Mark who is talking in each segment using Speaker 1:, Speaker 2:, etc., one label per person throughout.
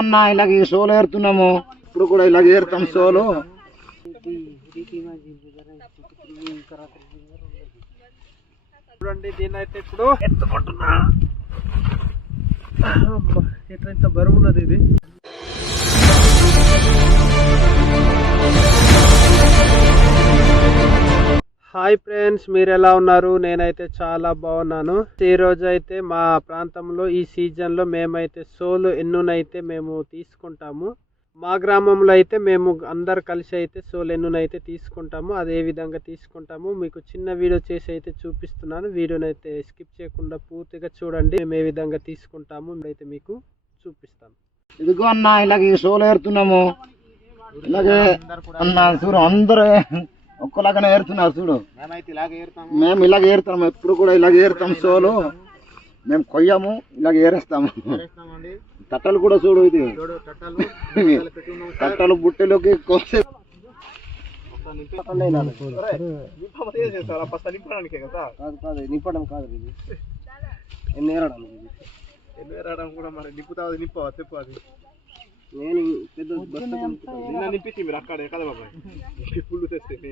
Speaker 1: అన్న ఇలాగ సోలు ఏరుతున్నాము. ఇప్పుడు కూడా ఇలాగ ఏరుతాం సోలు
Speaker 2: చూడండి దీని అయితే ఇప్పుడు ఎత్తుకుంటున్నా. ఎట్లా ఇంత బరువు ఉన్నది ఇది? హాయ్ ఫ్రెండ్స్ మీరు ఎలా ఉన్నారు? నేనైతే చాలా బాగున్నాను. ఈ అయితే మా ప్రాంతంలో ఈ సీజన్లో మేమైతే సోలు ఎన్నునైతే మేము తీసుకుంటాము. మా గ్రామంలో అయితే మేము అందరు కలిసి అయితే సోలు ఎన్నునైతే తీసుకుంటాము అదే విధంగా తీసుకుంటాము. మీకు చిన్న వీడియో చేసి అయితే చూపిస్తున్నాను. వీడియోనైతే స్కిప్ చేయకుండా పూర్తిగా చూడండి. మేము ఏ విధంగా తీసుకుంటాము అయితే మీకు చూపిస్తాను.
Speaker 1: ఇదిగో అన్న ఇలాగే సోలు ఏరుతున్నాము. ఇలాగే అన్న చూడు అందరూ ఒక్కలాగానే ఏరుతున్నారు చూడు. మేము ఇలాగ ఏరుతాం ఎప్పుడు కూడా ఇలాగ ఏరుతాం సోలు. మేము కొయ్యము ఇలాగ ఏరేస్తాము. తట్టలు కూడా చూడు ఇది. తట్టలు. బుట్టెలోకి కోసే కాదు? కాదు నింపడం కాదు ఇది. నేరడానికి ఇది?
Speaker 2: కూడా మరి నింపుతావు? నింపవా? చెప్పు అది.
Speaker 1: నేను పెద్ద బస్సు
Speaker 2: నిన్న నింపించి మీరు అక్కడ కదా బాబాయ్ పుల్లు తెస్తే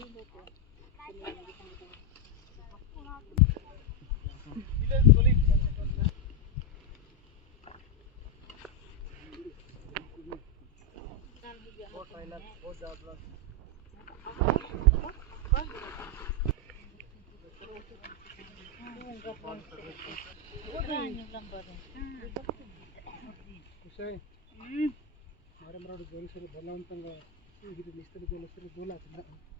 Speaker 2: Kau toilet,
Speaker 1: kau jalan. Kau banget. Kau jalan. Kau jalan. Kau jalan. Kau jalan. Kau jalan. Kau jalan. Kau jalan.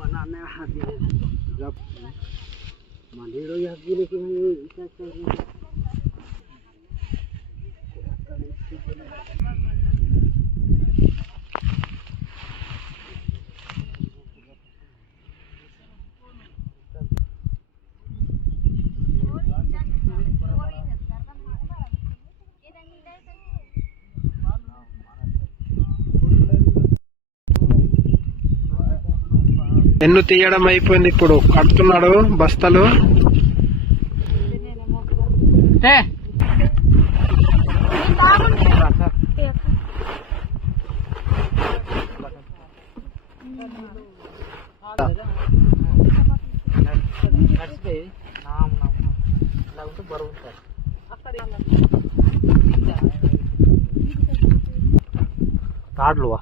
Speaker 2: बनाने मंदिर हाथ ఎన్ను తీయడం అయిపోయింది ఇప్పుడు. కడుతున్నాడు బస్తలు.
Speaker 1: తాడ్లువా?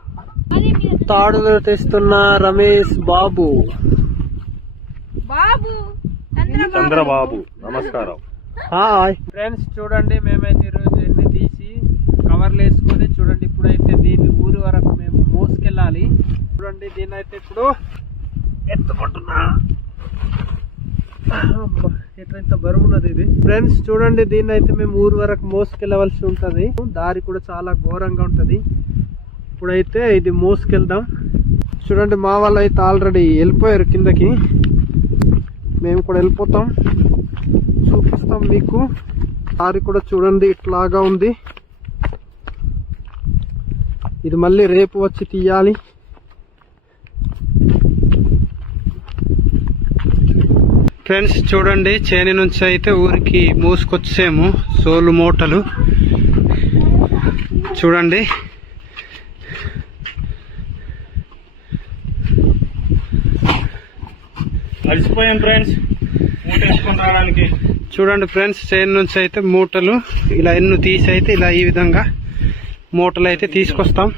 Speaker 2: తాడులు తెస్తున్న రమేష్ బాబు.
Speaker 3: బాబు?
Speaker 4: చంద్రబాబు. నమస్కారం.
Speaker 2: హాయ్. ఫ్రెండ్స్ చూడండి మేమైతే ఈరోజు ఎన్ని తీసి కవర్లు వేసుకొని చూడండి ఇప్పుడైతే దీన్ని ఊరి వరకు మేము మోసుకెళ్ళాలి. చూడండి దీన్ని అయితే ఇప్పుడు ఎత్తుకుంటున్నా. అబ్బా, ఎట్లా ఇంత బరువు ఉన్నది ఇది? ఫ్రెండ్స్ చూడండి దీన్ని అయితే మేము ఊరి వరకు మోసుకెళ్ళవలసి ఉంటది. దారి కూడా చాలా ఘోరంగా ఉంటది. ఇప్పుడైతే ఇది మోసుకెళ్దాం. చూడండి మా వాళ్ళు అయితే ఆల్రెడీ వెళ్ళిపోయారు కిందకి. మేము కూడా వెళ్ళిపోతాం. చూపిస్తాం మీకు. దారి కూడా చూడండి ఇట్లాగా ఉంది. ఇది మళ్ళీ రేపు వచ్చి తీయాలి. ఫ్రెండ్స్ చూడండి చేని నుంచి అయితే ఊరికి మూసుకొచ్చాము సోలు మూటలు. చూడండి.
Speaker 4: అలసిపోయాం ఫ్రెండ్స్ మూటేసుకొని రావడానికి.
Speaker 2: చూడండి ఫ్రెండ్స్ చేను నుంచి అయితే మూటలు ఇలా ఎన్ను తీసి అయితే ఇలా ఈ విధంగా మూటలు అయితే తీసుకొస్తాం.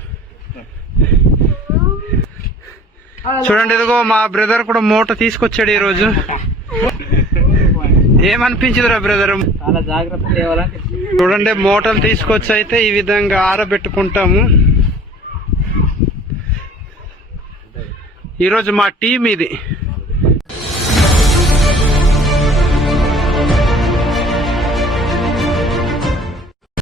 Speaker 5: చూడండి ఇదిగో మా బ్రదర్ కూడా మూట తీసుకొచ్చాడు ఈ రోజు ఏమనిపించదురా బ్రదర్
Speaker 3: చాలా జాగ్రత్త
Speaker 5: చూడండి మూటలు తీసుకొచ్చి అయితే ఈ విధంగా ఆరబెట్టుకుంటాము. ఈరోజు మా టీం ఇది.